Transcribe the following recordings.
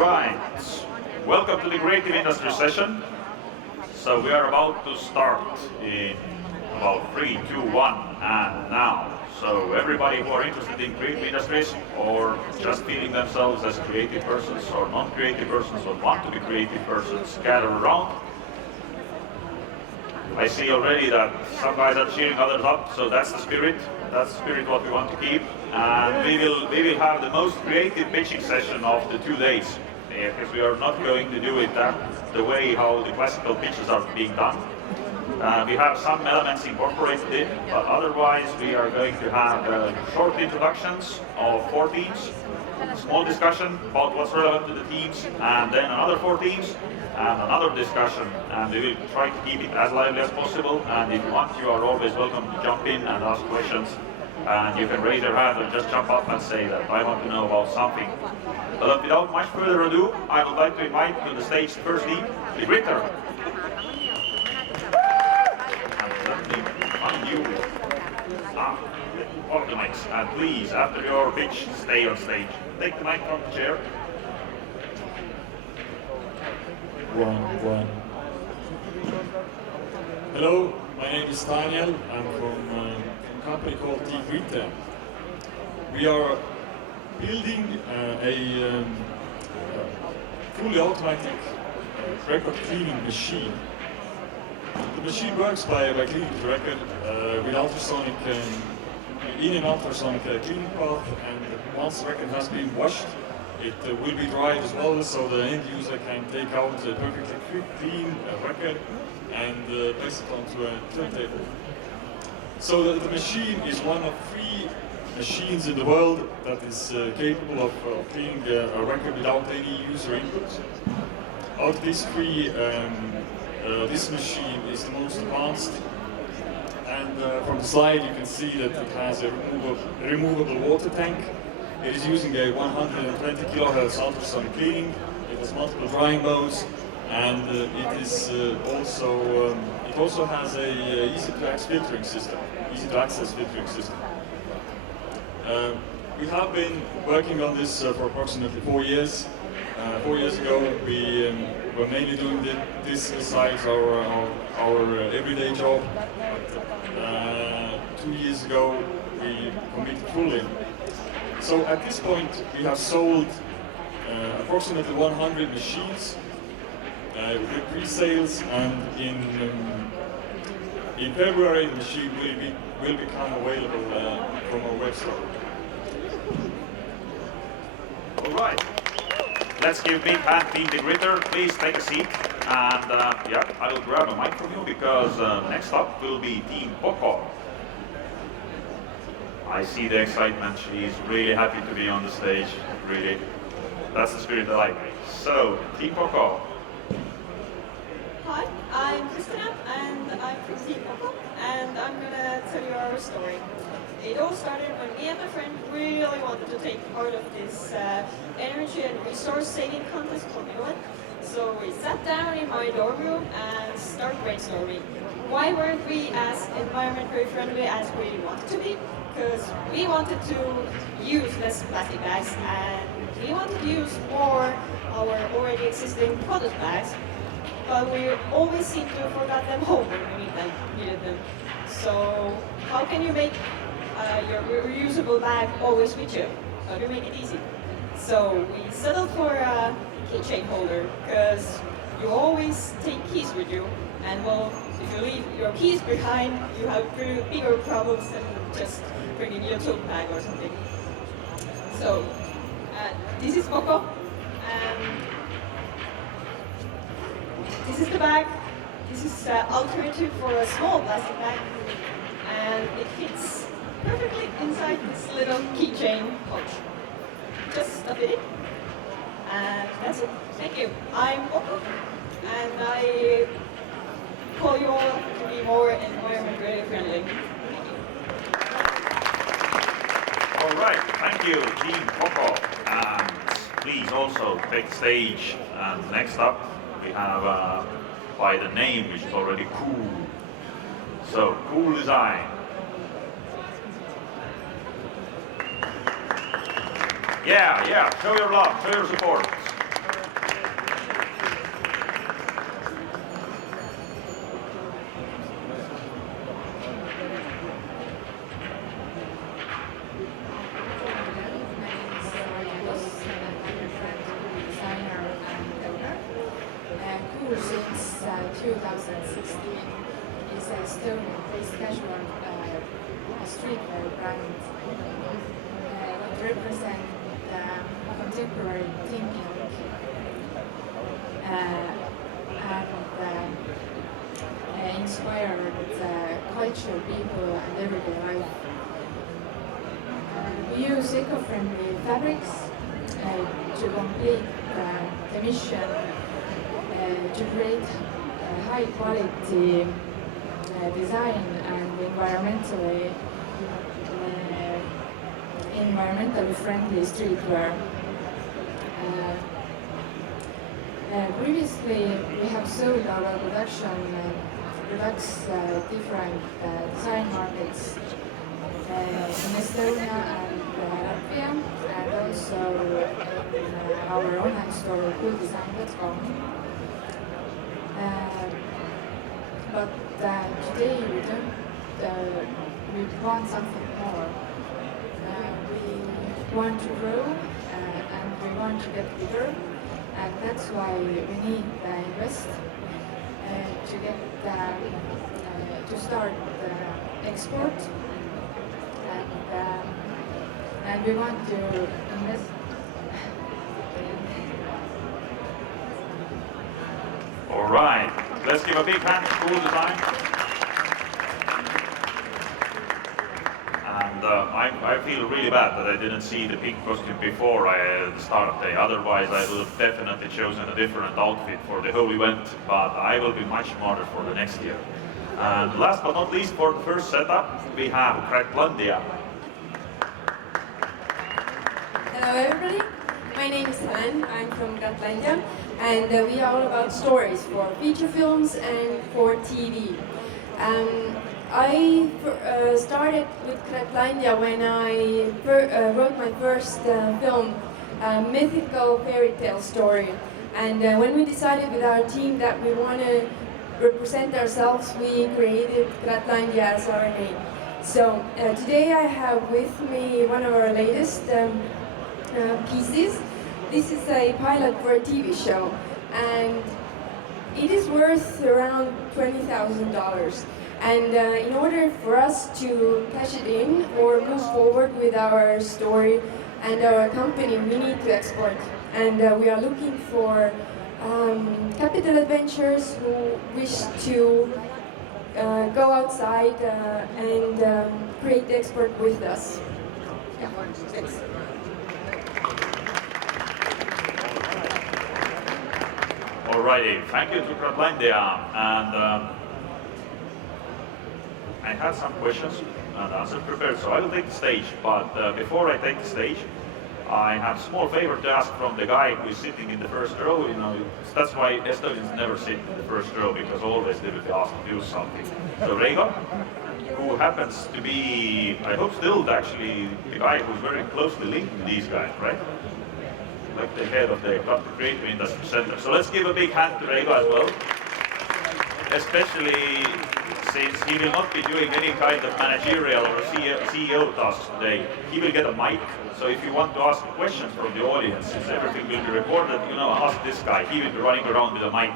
right, welcome to the creative industry session. So we are about to start in about 3, 2, 1, and now. So everybody who are interested in creative industries or just feeling themselves as creative persons or non-creative persons or want to be creative persons, gather around. I see already that some guys are cheering others up, so that's the spirit. That's the spirit what we want to keep. And we will have the most creative pitching session of the 2 days, because we are not going to do it the way how the classical pitches are being done. We have some elements incorporated in, but otherwise we are going to have short introductions of 4 teams, small discussion about what's relevant to the teams, and then another 4 teams, and another discussion. And we will try to keep it as lively as possible. And if you want, you are always welcome to jump in and ask questions. And you can raise your hand and just jump up and say that I want to know about something. But without much further ado, I would like to invite to the stage the first team, the Gritter. Follow the mics, and please, after your pitch, stay on stage. Take the mic from the chair. One. Hello, my name is Daniel. I'm from a company called Tallinn Creative. We are building a fully automatic record cleaning machine. The machine works by cleaning the record with ultrasonic in an ultrasonic cleaning path, and once the record has been washed, it will be dried as well, so the end user can take out a perfectly clean record and place it onto a turntable. So the machine is one of 3 machines in the world that is capable of cleaning a record without any user input. Out of these 3, this machine is the most advanced, and from the slide you can see that it has a removable water tank. It is using a 120 kHz ultrasonic cleaning. It has multiple drying modes, and it also has a easy-to-access filtering system. We have been working on this for approximately 4 years. 4 years ago, we were mainly doing this besides our everyday job. 2 years ago, we committed fully. So at this point, we have sold approximately 100 machines with pre-sales, and in February, the machine will become available from our web store. All right. Let's give a big hand to the Gritter. Please take a seat. And yeah, I will grab a mic from you because next up will be Team Poco. I see the excitement. She's really happy to be on the stage. Really. That's the spirit I like. So, Team Poco. Hi, I'm Kristina, and I'm from Team Poco, and I'm gonna tell you our story. It all started when me and my friend really wanted to take part of this energy and resource saving contest called Mikheim. So we sat down in my dorm room and started brainstorming. Why weren't we as environmentally friendly as we wanted to be? Because we wanted to use less plastic bags, and we wanted to use more our already existing product bags, but we always seem to forget them home when we needed them. So how can you make your reusable bag always with you? How do you make it easy? So we settled for a keychain holder, because you always take keys with you, and well, if you leave your keys behind, you have bigger problems than just bringing your tote bag or something. So this is Poco, and this is the bag. This is an alternative for a small plastic bag, and it fits perfectly inside this little keychain pouch. Just stuff it in, and that's it. Thank you. I'm Poco, and I call you all to be more environmentally friendly. Thank you. All right, thank you, Team Poco. And please also take the stage. And next up, we have by the name, which is already cool. So, cool design. Yeah, show your love, show your support. 2016 is a Estonian-based casual streetwear brand that represent contemporary thinking and inspired culture, people, and everyday life. We use eco-friendly fabrics to complete the mission to create high quality design and environmentally friendly streetwear. Previously, we have sold our products different design markets in Estonia and Latvia, and also in our online store cooldesign.com. But today we don't. We want something more. We want to grow and we want to get bigger, and that's why we need to invest to get to start export, and we want to invest. All right, let's give a big hand to Cool Design. And I feel really bad that I didn't see the pink costume before the startup day. Otherwise, I would have definitely chosen a different outfit for the whole event. But I will be much smarter for the next year. And last but not least, for the first setup, we have Gretlandia. Hello everybody, my name is Helen, I'm from Gretlandia, and we are all about stories for feature films and for TV. I started with Gretlandia when I wrote my first film, a mythical fairy tale story. And when we decided with our team that we want to represent ourselves, we created Gretlandia as our name. So today I have with me one of our latest pieces. This is a pilot for a TV show, and it is worth around $20,000. And in order for us to cash it in or move forward with our story and our company, we need to export. And we are looking for capital adventurers who wish to go outside and create the export with us. Yeah, thanks. Alrighty, thank you to Gretlandia. And I had some questions and answers prepared, so I will take the stage. But before I take the stage, I have a small favor to ask from the guy who is sitting in the first row. You know, that's why Estonians never sit in the first row, because always they will be asked to do something. So Vaido, who happens to be, I hope still actually, the guy who's very closely linked to these guys, right? Like the head of the Tartu Creative Centre. So let's give a big hand to Vaido as well. Especially since he will not be doing any kind of managerial or CEO tasks today. He will get a mic, so if you want to ask questions from the audience, since everything will be recorded, you know, ask this guy. He will be running around with a mic.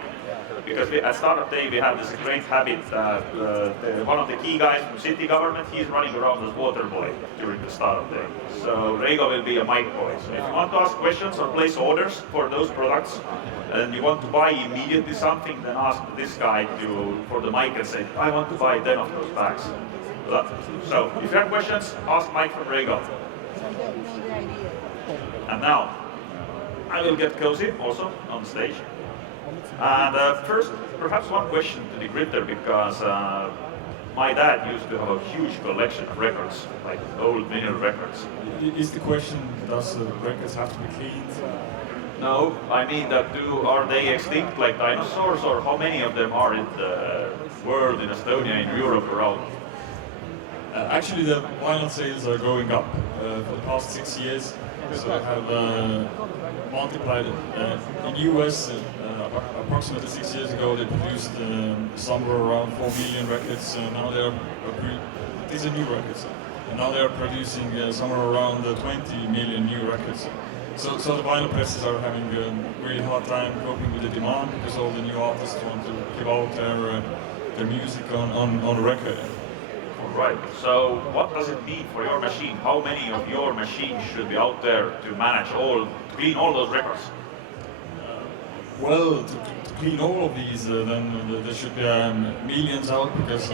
Because at Startup Day we have this great habit that one of the key guys from city government, he's running around as water boy during the Startup Day. So Vaido will be a mic boy. So if you want to ask questions or place orders for those products, and you want to buy immediately something, then ask this guy for the mic and say, I want to buy 10 of those bags. So if you have questions, ask Mike from Vaido. And now, I will get cozy also on stage. And first, perhaps one question to the gritter, because my dad used to have a huge collection of records, like old vinyl records. Is the question, does the records have to be cleaned? No, I mean that are they extinct like dinosaurs, or how many of them are in the world, in Estonia, in Europe, around? Actually, the vinyl sales are going up for the past 6 years. So they have multiplied. In US, approximately 6 years ago, they produced somewhere around 4 million records. Now they are these are new records, and now they are producing somewhere around 20 million new records. So the vinyl presses are having a really hard time coping with the demand because all the new artists want to give out their music on record. Right. So what does it mean for your machine? How many of your machines should be out there to manage to clean all those records? Well, to clean all of these, then there should be millions out because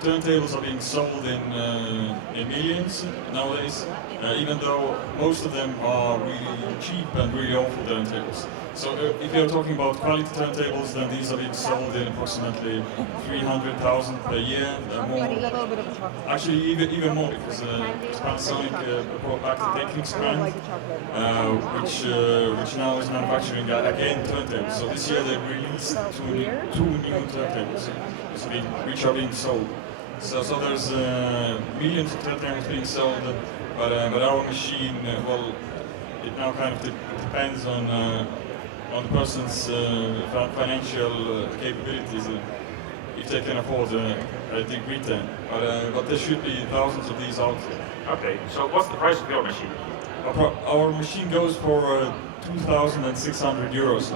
turntables are being sold in millions nowadays, even though most of them are really cheap and really awful turntables. So if you're talking about quality turntables, then these are being sold in approximately 300,000 per year, more. Actually, even more, because Panasonic brought back the Technics brand, which now is manufacturing again turntables. So this year they released two new turntables, which are being sold. So there's millions of turntables being sold, but our machine, well, it now kind of depends on the person's financial capabilities, if they can afford a degree 10. But there should be thousands of these out there. Okay, so what's the price of your machine? Our machine goes for 2,600 euros.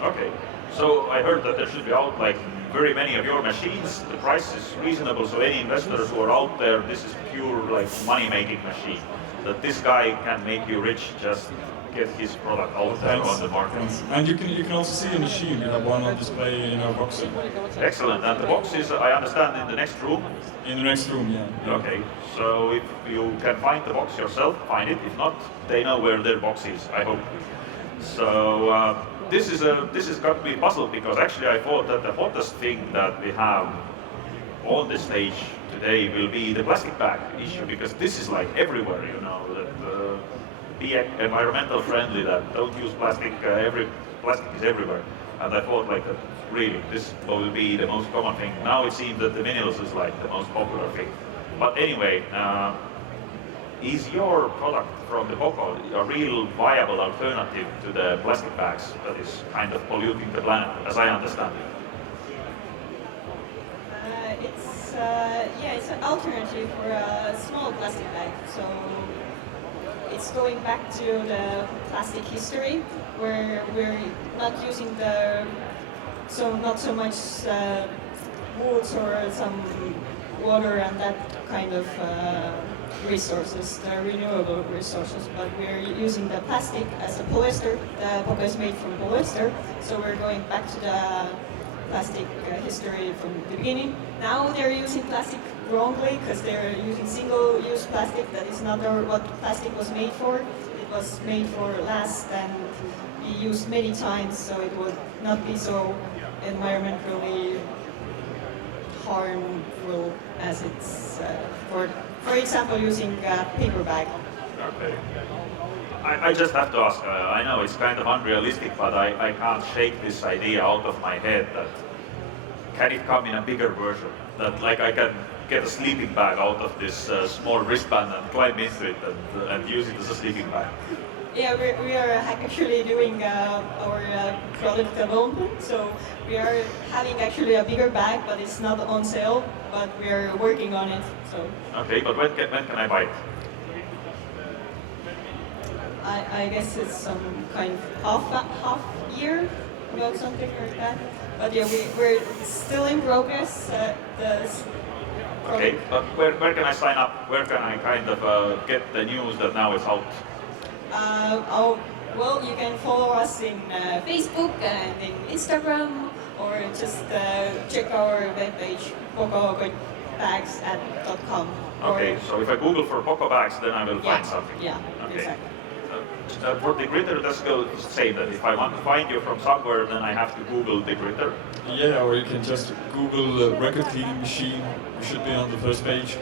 Okay, so I heard that there should be out like very many of your machines. The price is reasonable, so any investors who are out there, this is pure like money-making machine. That this guy can make you rich, just get his product out there on the market. And you can also see the machine. We have one on display in our box. Excellent. And the box is, I understand, in the next room? In the next room, yeah. Okay. So if you can find the box yourself, find it. If not, they know where their box is, I hope. So this is got me puzzled because actually I thought that the hottest thing that we have on the stage today will be the plastic bag issue, because this is like everywhere, you know, that be environmental friendly, that don't use plastic, plastic is everywhere. And I thought like that really this will be the most common thing. Now it seems that the vinyls is like the most popular thing. But anyway, is your product from the Poco a real viable alternative to the plastic bags that is kind of polluting the planet, as I understand it? It's an alternative for a small plastic bag. So it's going back to the plastic history, where we're not using not so much woods or some water and that kind of resources, the renewable resources, but we're using the plastic as a polyester. The Poco is made from polyester, so we're going back to the plastic history from the beginning. Now they're using plastic wrongly because they're using single-use plastic. That is not what plastic was made for. It was made for last and be used many times, so it would not be so environmentally harmful as it's for example, using a paper bag. Okay. I just have to ask, I know it's kind of unrealistic, but I can't shake this idea out of my head that can it come in a bigger version? That like I can get a sleeping bag out of this small wristband and climb into it and use it as a sleeping bag. Yeah, we are actually doing our product development, so we are having actually a bigger bag, but it's not on sale, but we are working on it. So. Okay, but when can I buy it? I guess it's some kind of half year, about something like that. But yeah, we're still in progress. Okay, but where can I sign up? Where can I kind of get the news that now it's out? Well, you can follow us in Facebook and in Instagram, or just check our webpage, pocobags.com. Okay, so if I Google for Poco bags, then I will find something. Yeah, okay. exactly. For the gritter, let's go say that if I want to find you from somewhere, then I have to Google the gritter. Yeah, or you can just Google record cleaning machine. You should be on the first page.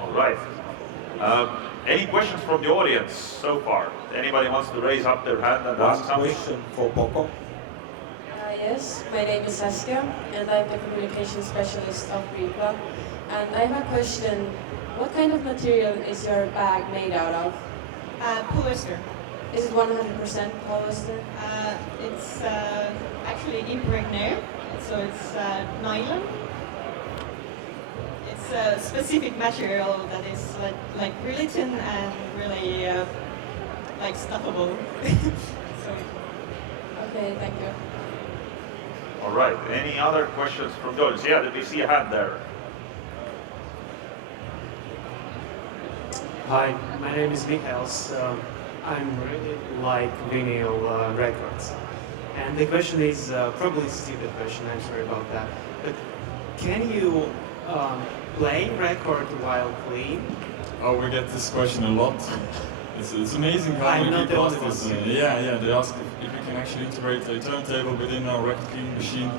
All right. Any questions from the audience so far? Anybody wants to raise up their hand and ask something? Question for Poco. Yes, my name is Saskia, and I'm the communication specialist of Green Club. And I have a question. What kind of material is your bag made out of? Polyester. Is it 100% polyester? It's actually impregnated, so it's nylon. It's it's a specific material that is like really thin and really like stuffable. So. Okay, thank you. All right. Any other questions from the audience? Yeah, did we see a hand there? Hi, my name is Mikheim. I'm really like vinyl records. And the question is probably a stupid question, I'm sorry about that. But can you play record while clean? Oh, we get this question a lot. It's amazing how I'm many not the people only ask this. one. Yeah, they ask if we can actually integrate a turntable within our record cleaning machine.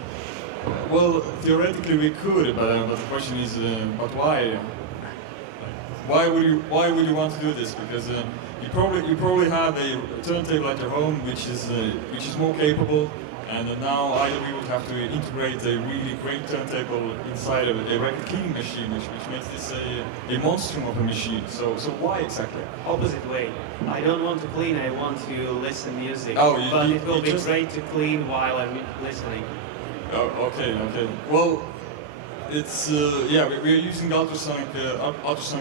Well, theoretically we could, but the question is, but why? Why would you want to do this? Because you probably have a turntable at your home which is more capable, and now either we would have to integrate a really great turntable inside of a record cleaning machine, which makes this a monstrum of a machine. So why exactly? Opposite way. I don't want to clean, I want to listen music. Oh, but you it will be just- great to clean while I'm listening. Oh, okay. Well, it's yeah, we're using ultrasonic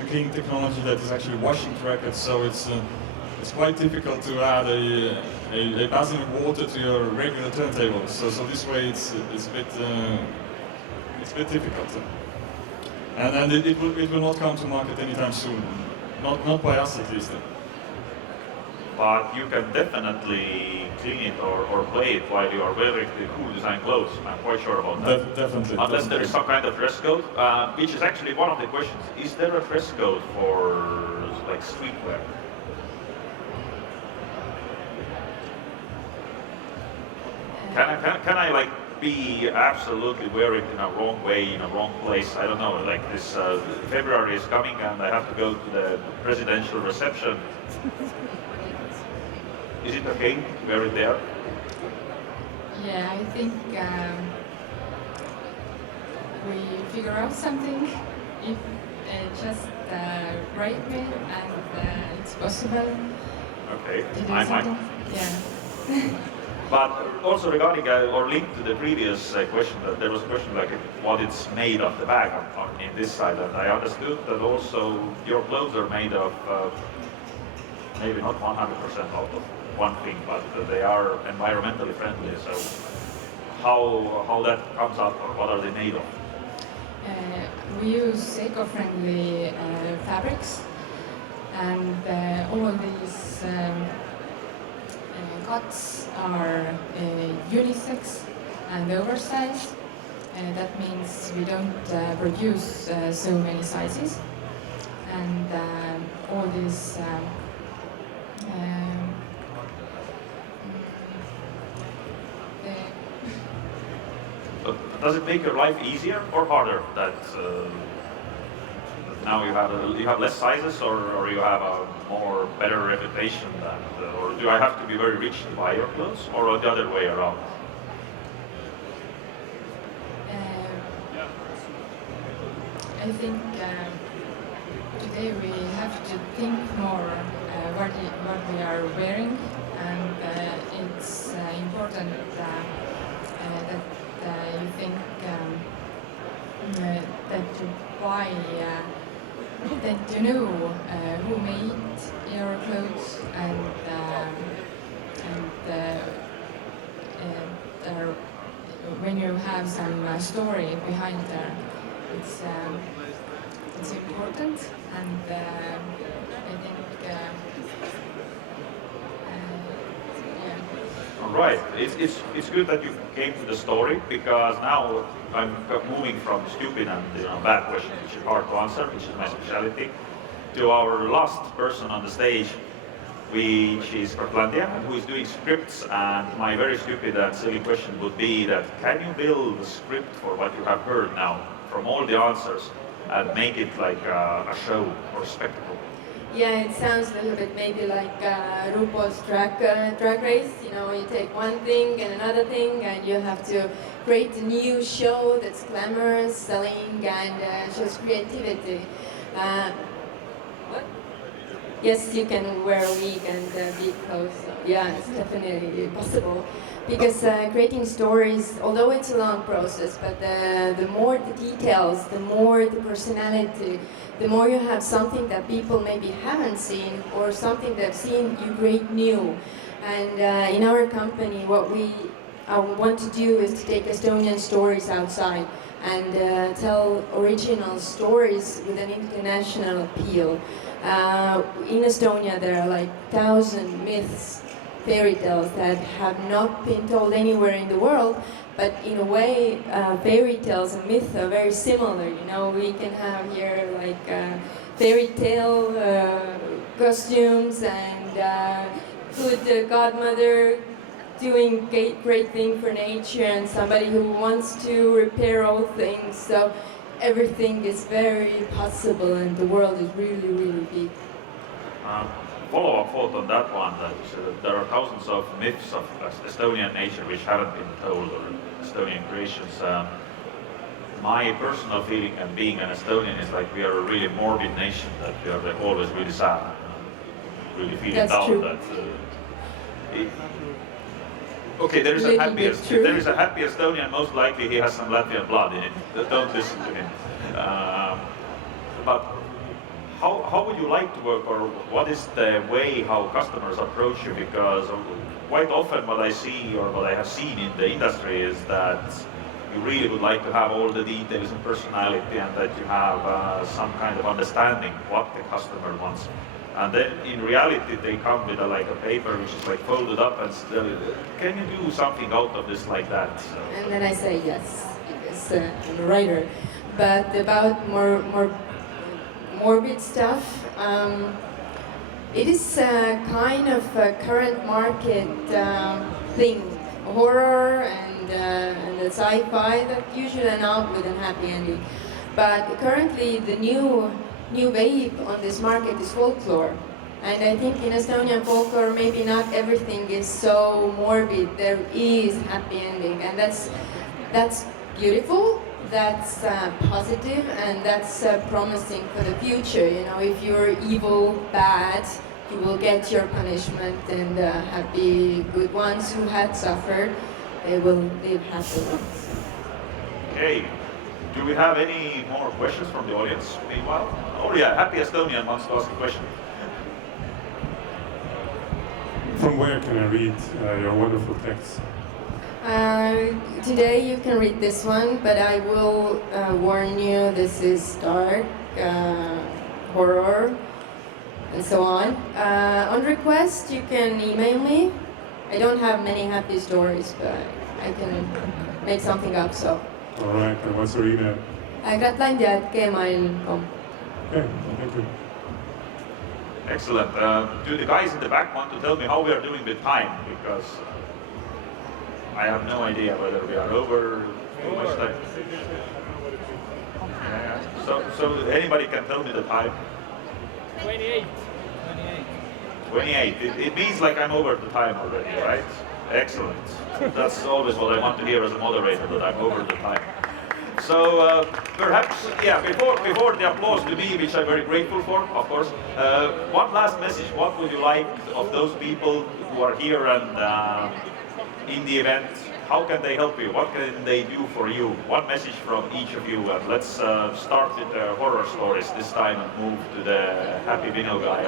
cleaning technology that is actually washing the records, so it's quite difficult to add a basin of water to your regular turntable. So this way it's a bit difficult. And it will not come to market anytime soon. Not by us at least. But you can definitely clean it or play it while you are wearing the cool design clothes. I'm quite sure about that. Definitely. Unless there is some kind of dress code, which is actually one of the questions. Is there a dress code for like streetwear? Can I like be absolutely wear it in a wrong way, in a wrong place? I don't know. Like this February is coming and I have to go to the presidential reception. Is it okay to wear it there? Yeah, I think we figure out something. If just write me and it's possible Okay, to do I might. something. Yeah. But also regarding or linked to the previous question, that there was a question like what it's made of the bag in this side, and I understood that also your clothes are made of maybe not 100% out of one thing, but they are environmentally friendly. So how that comes up, or what are they made of? We use eco-friendly fabrics, and all these cuts are unisex and oversized. That means we don't produce so many sizes, and all these Does it make your life easier or harder that now you have less sizes, or you have a more better reputation than, or do I have to be very rich to buy your clothes, or the other way around? I think today we have to think more what we are wearing, and it's important that you think that you buy, that you know who made your clothes, and when you have some story behind there, it's important, and I think yeah. All right, it's good that you came to the story, because now I'm moving from stupid and bad questions, which is hard to answer, which is my specialty, to our last person on the stage, which is Portlandia, who is doing scripts. And my very stupid and silly question would be that, can you build a script for what you have heard now from all the answers and make it like a show or spectacle? Yeah, it sounds a little bit maybe like RuPaul's drag race. You know, you take one thing and another thing, and you have to create a new show that's glamorous, selling, and shows creativity. What? yes, you can wear a wig and big clothes. So yeah, it's definitely possible. Because creating stories, although it's a long process, but the more the details, the more the personality, the more you have something that people maybe haven't seen or something they've seen, you create new. And in our company, what we want to do is to take Estonian stories outside and tell original stories with an international appeal. In Estonia, there are like 1,000 myths, fairy tales that have not been told anywhere in the world, but in a way, fairy tales and myths are very similar. You know, we can have here like fairy tale costumes and good godmother doing great thing for nature, and somebody who wants to repair all things. So everything is very possible, and the world is really, really big. Follow-up thought on that one, that there are thousands of myths of Estonian nature which haven't been told, or Estonian creations. My personal feeling, and being an Estonian, is like we are a really morbid nation, that we are like always really sad, really feeling That's down. true. That okay, there is a happy Estonian. Most likely he has some Latvian blood in it. Don't listen to him. But how would you like to work, or what is the way how customers approach you? Because quite often what I see, or what I have seen in the industry, is that you really would like to have all the details and personality, and that you have some kind of understanding what the customer wants. And then in reality they come with like a paper which is like folded up and still, can you do something out of this like that? So. And then I say yes, because I'm a writer. But about more morbid stuff, it is kind of a current market thing. Horror and the sci-fi that usually end up with a happy ending. But currently the new wave on this market is folklore. And I think in Estonian folklore, maybe not everything is so morbid. There is happy ending, and that's beautiful. That's positive, and that's promising for the future. You know, if you're evil, bad, you will get your punishment, and happy, good ones who had suffered, they will live happily. Okay. Do we have any more questions from the audience meanwhile? Oh yeah, Happy Estonian wants to ask a question. From where can I read your wonderful texts? Today you can read this one, but I will warn you, this is dark, horror, and so on. On request, you can email me. I don't have many happy stories, but I can make something up, so. All right, and what's your email? gratlandia@gmail.com. Okay, thank you. Excellent. Do the guys in the back want to tell me how we are doing with time? Because I have no idea whether we are over too much time. Yeah. So anybody can tell me the time? 28. 28. It means like I'm over the time already, right? Excellent. That's always what I want to hear as a moderator, that I'm over the time. So perhaps, yeah, before the applause to me, which I'm very grateful for, of course, one last message. What would you like of those people who are here and in the event? How can they help you? What can they do for you? One message from each of you. And let's start with the horror stories this time and move to the happy Vino guy.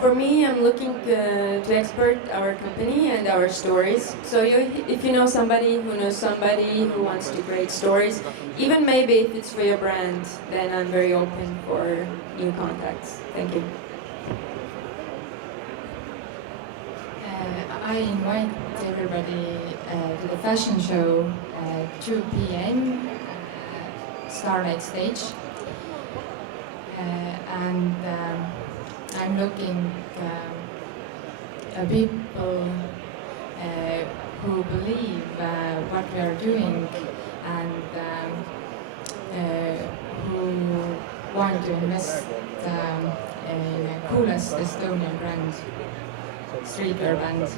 For me, I'm looking to export our company and our stories. So if you know somebody who knows somebody who wants to create stories, even maybe if it's for your brand, then I'm very open for new contacts. Thank you. I invite everybody to the fashion show 2 p.m. Starlight Stage, and I'm looking people who believe what we are doing and who want to invest in the coolest Estonian brand, streetwear band.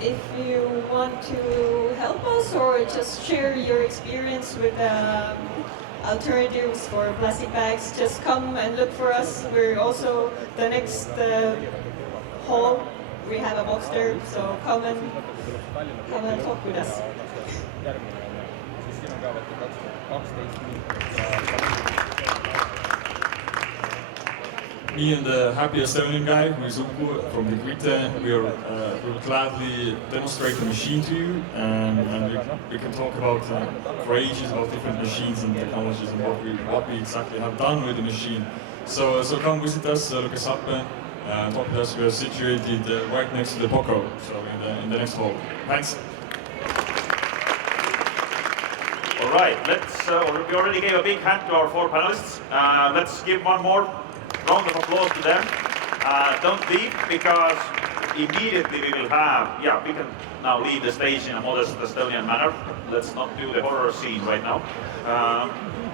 if you want to help us or just share your experience with alternatives for plastic bags, just come and look for us. We're also the next hall. We have a box there, so come and talk with us. Me and the happy Estonian guy, who is Uku from the Grite, we will gladly demonstrate the machine to you, and we can talk about for ages about different machines and technologies and what we exactly have done with the machine. So come visit us, look us up, talk with us. We are situated right next to the Poco, so in the next hall. Thanks. All right, we already gave a big hand to our 4 panelists. Let's give one more round of applause to them. Don't leave, because immediately we will have, we can now leave the stage in a modest Estonian manner. Let's not do the horror scene right now.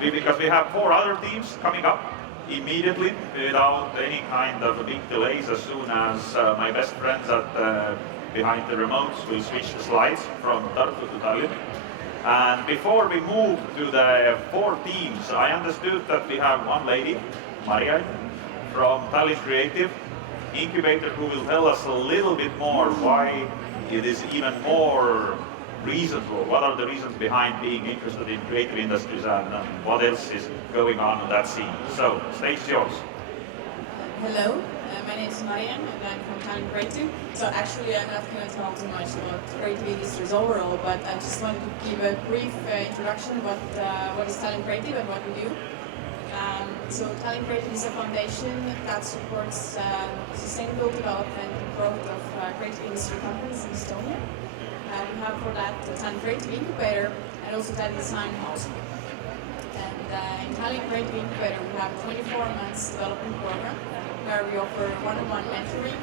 Because we have 4 other teams coming up immediately without any kind of big delays, as soon as my best friends behind the remotes will switch the slides from Tartu to Tallinn. And before we move to the 4 teams, I understood that we have one lady, Mikheim, from Tallinn Creative Incubator, who will tell us a little bit more why it is even more reasonable, what are the reasons behind being interested in creative industries, and what else is going on in that scene. So, stage is yours. Hello, my name is Marian and I'm from Tallinn Creative. So actually I'm not going to talk too much about creative industries overall, but I just wanted to give a brief introduction what is Tallinn Creative and what we do. So Tallinn Creative is a foundation that supports sustainable development and growth of creative industry companies in Estonia. We have for that the Tallinn Creative Incubator and also Tallinn Design House. And in Tallinn Creative Incubator we have a 24 months development program where we offer one-on-one mentoring,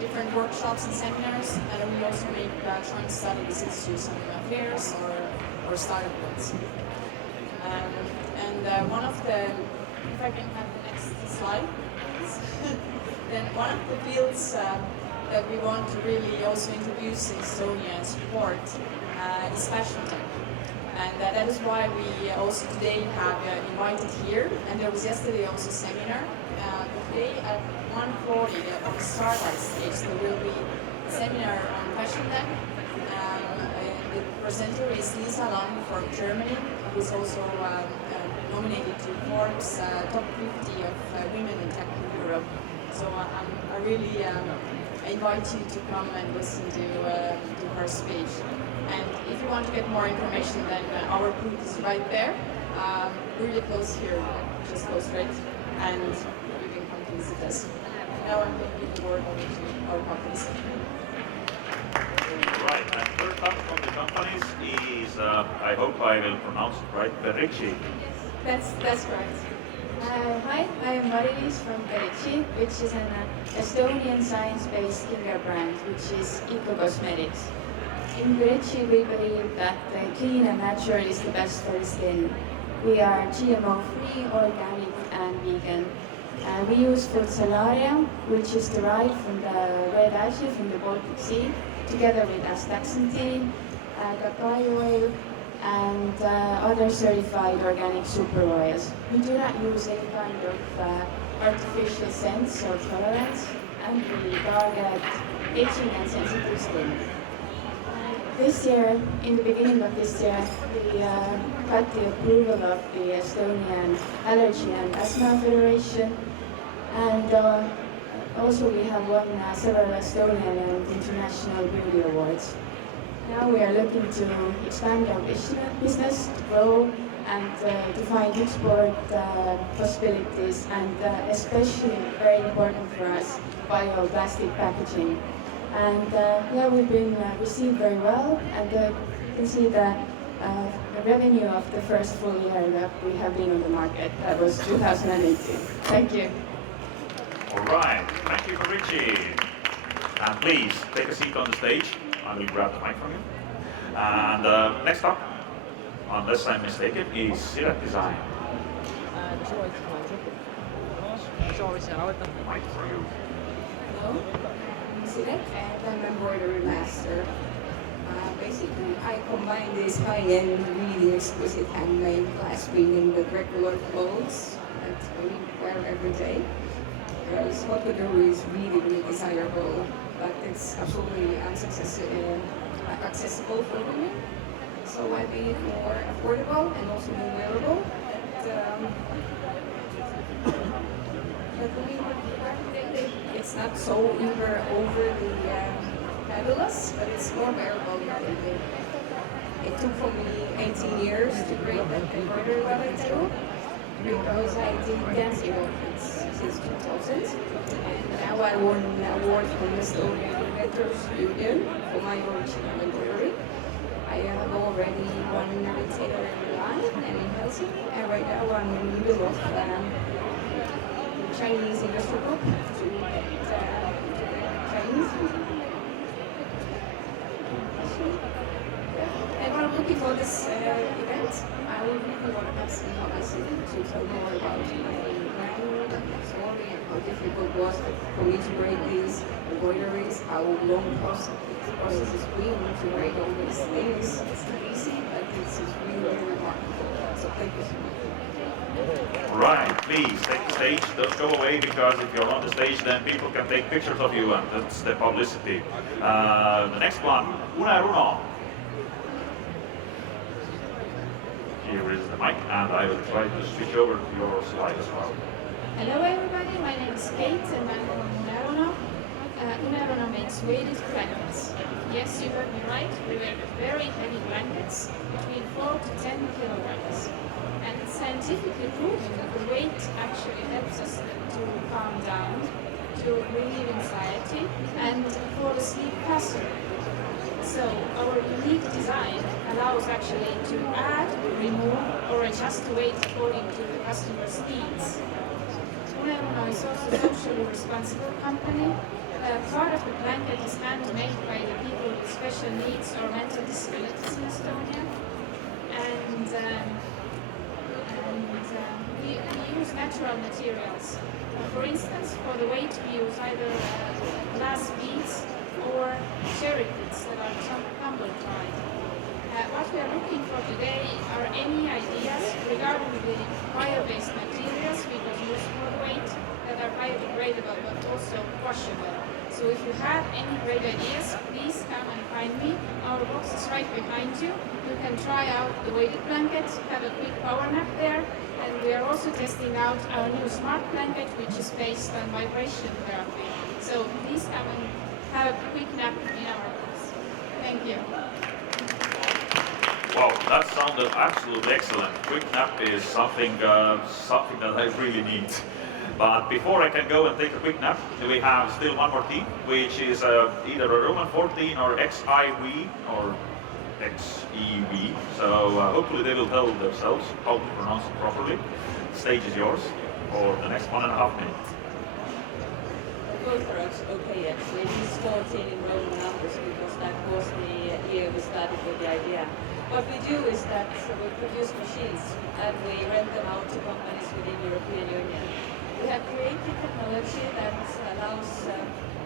different workshops and seminars, and we also make joint study visits to some fairs or startup events. One of the, if I can have the next slide, then one of the fields that we want to really also introduce in Estonia and support is fashion tech. And that is why we also today have invited here, and there was yesterday also a seminar. Today at 1:40 on the starlight stage there will be a seminar on fashion tech. The presenter is Lisa Lang from Germany, who is also nominated to Forbes top 50 of women in tech in Europe. So I really invite you to come and listen to her speech. And if you want to get more information, then our booth is right there, really close here, just go straight, and you can come to visit us. Now I'm going to give the word over to our companies. Right, and first up from the companies is, I hope I will pronounce it right, Berici. That's correct. Hi, I'm Mari-Liis from Berici, which is an Estonian science-based skincare brand, which is eco-cosmetics. In Berici, we believe that clean and natural is the best for the skin. We are GMO-free, organic, and vegan. We use food salaria, which is derived from the red algae from the Baltic Sea, together with astaxanthin, cacao oil, and other certified organic super oils. We do not use any kind of artificial scents or colorants, and we target itching and sensitive skin. This year, in the beginning of this year, we got the approval of the Estonian Allergy and Asthma Federation, and also we have won several Estonian and international beauty awards. Now we are looking to expand our business, to grow, and to find export possibilities, and especially very important for us, bioplastic packaging. And we've been received very well, and you can see the revenue of the first full year that we have been on the market. That was 2018. Thank you. All right, thank you, Richie. And please take a seat on the stage. I will grab the mic from you. And next up, unless I'm mistaken, is Siret Design. Mic for you. Hello, Sinek, and I'm an embroidery master. Basically, I combine this high-end, really exquisite handmade glass beading with regular clothes that we wear every day. Because what we do is really, really desirable, but it's absolutely accessible for women. So I made it more affordable and also more wearable. It's not so overly fabulous, but it's more wearable than anything. It took for me 18 years to create that embroidery what I do, because I did dancing outfits since 2000, and now I won an award from the Estonian Creators Union for my original embroidery. I have already won a retailer in Milan and in Helsinki, and right now I'm in the middle of Chinese investor group to get Chinese. And when I'm looking for this event, I would really want to have some publicity to tell more about my brand story and how difficult it was for me to create these embroideries, how long process is been to create all these things. It's not easy, but it's really, really remarkable. So thank you so much. Right, please take the stage. Don't go away, because if you're on the stage, then people can take pictures of you, and that's the publicity. The next one, Une Runo. Here is the mic, and I will try to switch over to your slide as well. Hello everybody, my name is Kate and I'm from Une Runo. Une Runo makes weighted blankets. Yes, you heard me right, we wear very heavy blankets, between 4 to 10 kilograms. And it's scientifically proven that the weight actually helps us to calm down, to relieve anxiety, and fall asleep faster. So our unique design allows actually to add, remove, or adjust the weight according to the customer's needs. Une Runo is also a socially responsible company. Part of the blanket is handmade by the people with special needs or mental disabilities in Estonia. And we use natural materials. For instance, for the weight we use either glass beads or cherry pits that are tumble dried. What we are looking for today are any ideas regarding the bio-based materials we could use for the weight that are biodegradable but also washable. So if you have any great ideas, please come and find me. Our box is right behind you. You can try out the weighted blanket, have a quick power nap there, and we are also testing out our new smart blanket, which is based on vibration therapy. So please come and have a quick nap in our box. Thank you. Wow, that sounded absolutely excellent. Quick nap is something that I really need. But before I can go and take a quick nap, we have still one more team, which is either a Roman 14 or XIV or XEV. So hopefully they will tell themselves how to pronounce it properly. The stage is yours for the next 1.5 minutes. Both are okay actually. We started in Roman numbers because that was the year we started with the idea. What we do is that we produce machines and we rent them out to companies within the European Union. We have created technology that allows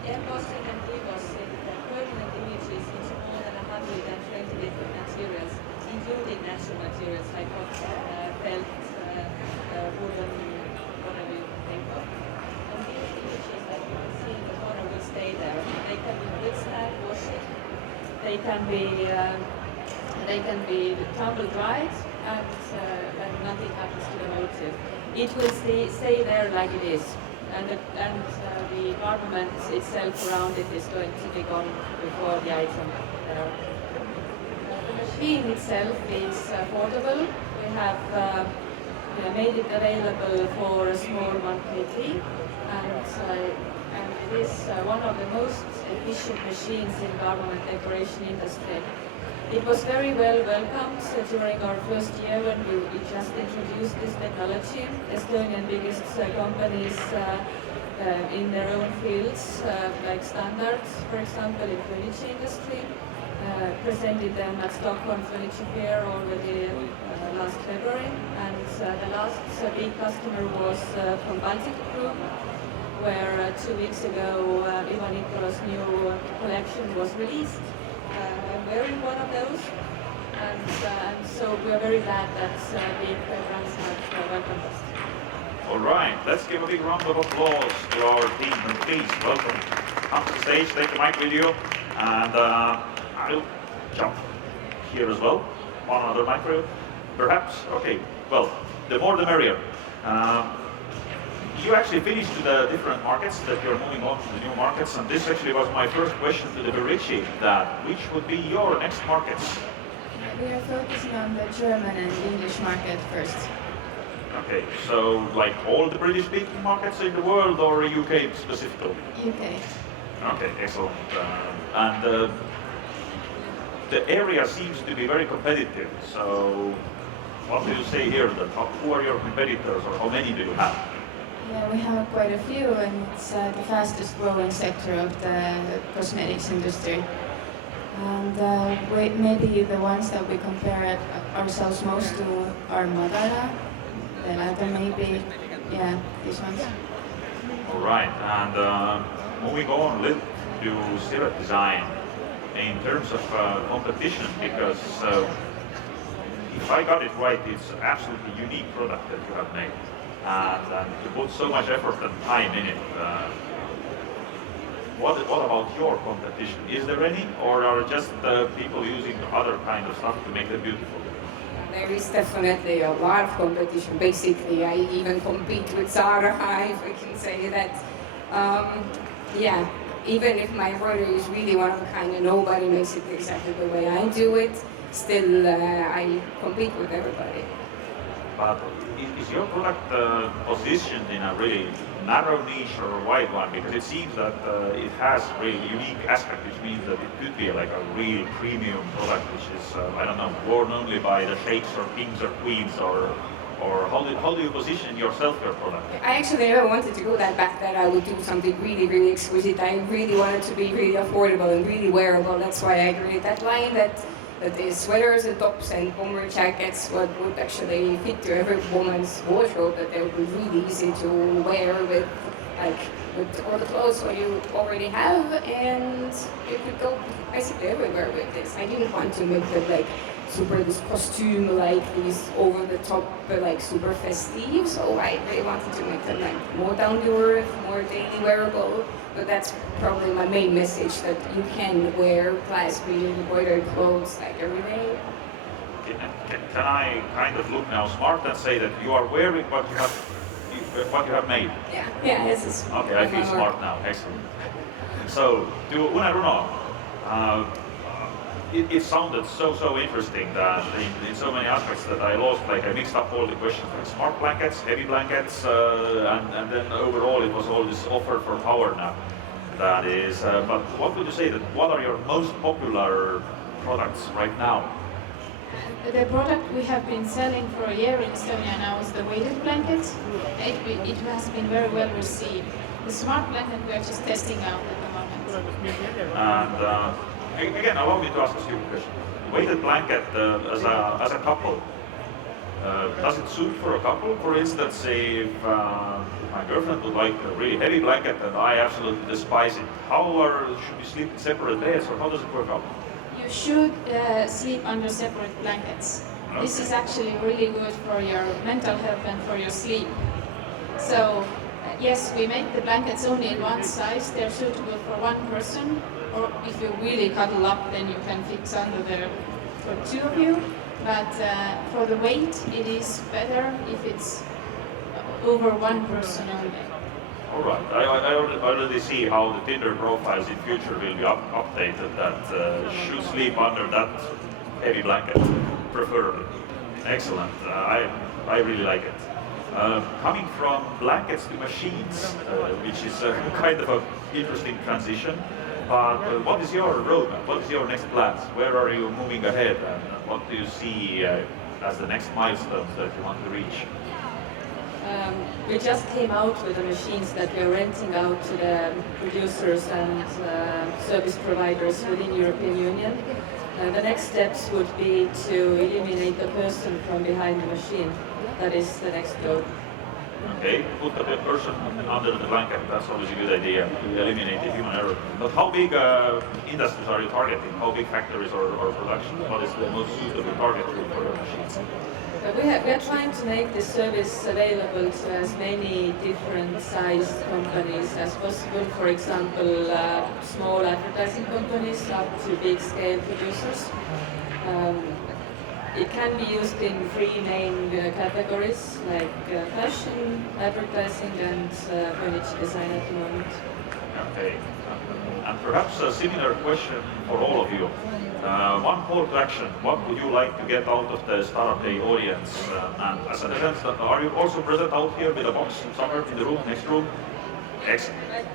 embossing and debossing permanent images into more than 120 different materials, including natural materials like felt, wooden, whatever you can think of. And these images that you can see in the corner will stay there. They can be withstand washing, they can be tumble dried, and nothing happens to the motif. It will stay there like it is, and the garment itself around it is going to be gone before the item there. The machine itself is affordable. We have made it available for a small monthly fee, and it is one of the most efficient machines in garment decoration industry. It was very well welcomed during our first year when we just introduced this technology. Estonian biggest companies in their own fields, like Standards, for example, in furniture industry, presented them at Stockholm Furniture Fair already last February. And the last big customer was from Baltika Group, where 2 weeks ago Ivan Nicola's new collection was released. I'm wearing one of those, and so we're very glad that the programs have welcomed us. All right, let's give a big round of applause to our team, and please welcome, come to the stage, take the mic with you, and I'll jump here as well, on another microphone, perhaps. Okay, well, the more the merrier. You actually finished to the different markets that you're moving on to the new markets, and this actually was my first question to the Berici, that which would be your next markets? We are focusing on the German and English market first. Okay, so like all the British-speaking markets in the world, or UK specifically? UK. Okay, excellent. And the area seems to be very competitive, so what do you say here? Who are your competitors, or how many do you have? Yeah, we have quite a few, and it's the fastest growing sector of the cosmetics industry. And maybe the ones that we compare ourselves most to are Moderator, then other maybe, yeah, these ones. All right, and moving on a little to silhouette design in terms of competition, because if I got it right, it's an absolutely unique product that you have made. And you put so much effort and time in it. What about your competition? Is there any, or are just people using other kind of stuff to make them beautiful? There is definitely a lot of competition. Basically, I even compete with Zara, if I can say that. Yeah, even if my embroidery is really one of a kind and nobody makes it exactly the way I do it, still I compete with everybody. But is your product positioned in a really narrow niche or a wide one? Because it seems that it has a really unique aspect, which means that it could be like a real premium product, which is, I don't know, worn only by the sheikhs or kings or queens, or how do you position yourself, your product? I actually never wanted to go that back, that I would do something really, really exquisite. I really wanted to be really affordable and really wearable. That's why I created that line that the sweaters and tops and bomber jackets would actually fit to every woman's wardrobe, that they would be really easy to wear with all the clothes what you already have, and you could go basically everywhere with this. I didn't want to make them like super this costume, like these over the top, like super festive, so I really wanted to make them like more down to earth, more daily wearable. But that's probably my main message, that you can wear class-green embroidered clothes like every day. Can I kind of look now smart and say that you are wearing what you have made? Yeah, this is. Okay, I feel smart now. Excellent. So, to Una Runo, it sounded so interesting that in so many aspects that I lost, like I mixed up all the questions, like smart blankets, heavy blankets, and then overall it was all this offer for power nap. That is, but what would you say, that what are your most popular products right now? The product we have been selling for a year in Estonia now is the weighted blanket. It has been very well received. The smart blanket we are just testing out at the moment. And again, allow me to ask a stupid question. Weighted blanket as a couple, does it suit for a couple? For instance, if my girlfriend would like a really heavy blanket and I absolutely despise it, should we sleep in separate beds, or how does it work out? You should sleep under separate blankets. Okay. This is actually really good for your mental health and for your sleep. So, yes, we make the blankets only in one size. They're suitable for one person, or if you really cuddle up, then you can fix under there for two of you. But for the weight, it is better if it's over one person only. All right. I already see how the Tinder profiles in future will be updated, that should sleep under that heavy blanket, preferably. Excellent. I really like it. Coming from blankets to machines, which is kind of an interesting transition. But what is your roadmap? What is your next plans? Where are you moving ahead? And what do you see as the next milestones that you want to reach? We just came out with the machines that we are renting out to the producers and service providers within European Union. The next steps would be to eliminate the person from behind the machine. That is the next goal. Okay, put the person under the blanket. That's always a good idea to eliminate the human error. But how big industries are you targeting? How big factories or production? What is the most suitable target group for your machines? We are trying to make this service available to as many different sized companies as possible. For example, small advertising companies up to big scale producers. It can be used in three main categories like fashion, advertising and furniture design at the moment. Okay. And perhaps a similar question for all of you. One call to action. What would you like to get out of the Startup Day audience? And as an event, are you also present out here with a box somewhere in the room, next room? Excellent.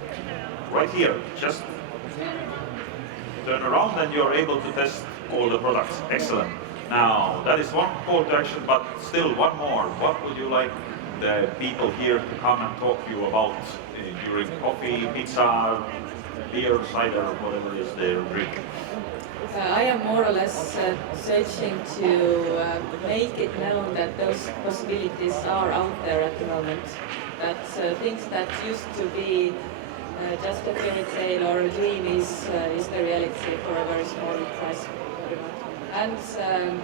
Right here. Just turn around and you're able to test all the products. Excellent. Now, that is one call to action, but still one more. What would you like the people here to come and talk to you about during coffee, pizza, beer, cider, whatever is their drink? I am more or less searching to make it known that those possibilities are out there at the moment. That things that used to be just a fairy tale or a dream is the reality for a very small price. And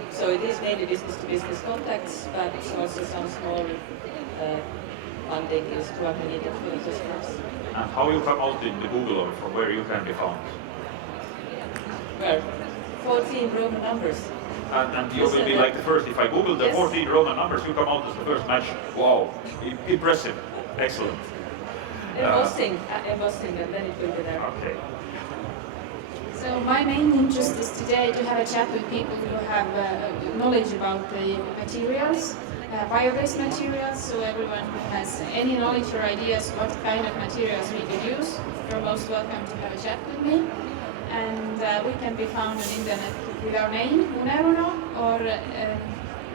so it is mainly business-to-business contacts, but also some small funding is to accompany the customers. And how you come out in the Google or from where you can be found? Well, 14 Roman numbers. And you will be like the first. If I Google the 14 Roman numbers, you come out as the first match. Wow, impressive, excellent. Embossing, and then it will be there. Okay. So my main interest is today to have a chat with people who have knowledge about the materials, bio-based materials, so everyone who has any knowledge or ideas what kind of materials we could use, you're most welcome to have a chat with me. And we can be found on internet with our name, Uneruno, or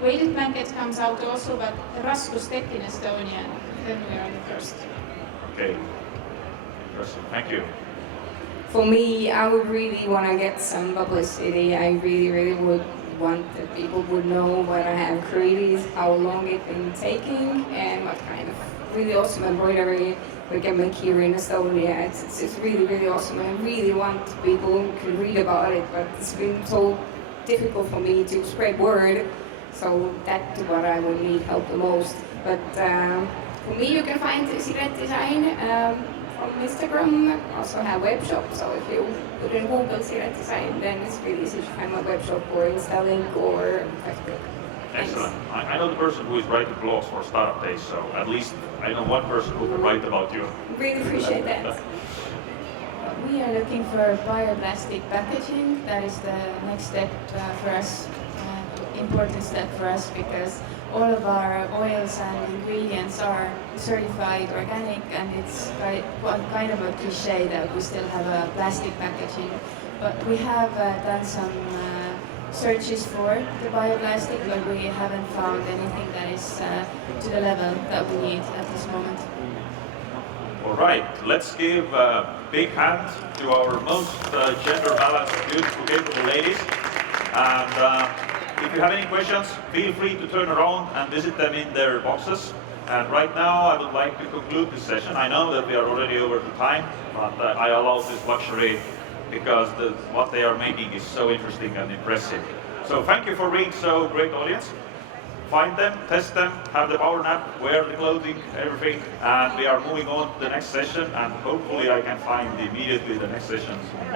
Weighted Blanket comes out also, but Raskustek in Estonia, then we are the first. Okay, interesting, thank you. For me, I would really want to get some publicity. I really would want that people would know what I have created, how long it's been taking, and what kind of really awesome embroidery we can make here in Estonia. It's really awesome, and I really want people to read about it, but it's been so difficult for me to spread word, so that's what I would need help the most. But for me, you can find Siret Design on Instagram. I also have web shop, so if you put in Google Siret Design, then it's really easy to find my web shop or Insta link or Facebook. Excellent. I know the person who is writing blogs for Startup Days, so at least I know one person who can write about you. Really appreciate that. We are looking for bioplastic packaging. That is the next step for us, important step for us, because all of our oils and ingredients are certified organic, and it's kind of a cliche that we still have a plastic packaging. But we have done some searches for the bioplastic, but we haven't found anything that is to the level that we need at this moment. All right, let's give a big hand to our most gender balanced, beautiful, capable ladies. And if you have any questions, feel free to turn around and visit them in their boxes. And right now, I would like to conclude this session. I know that we are already over the time, but I allow this luxury because what they are making is so interesting and impressive. So thank you for being so great audience. Find them, test them, have the power nap, wear the clothing, everything, and we are moving on to the next session, and hopefully I can find immediately the next session.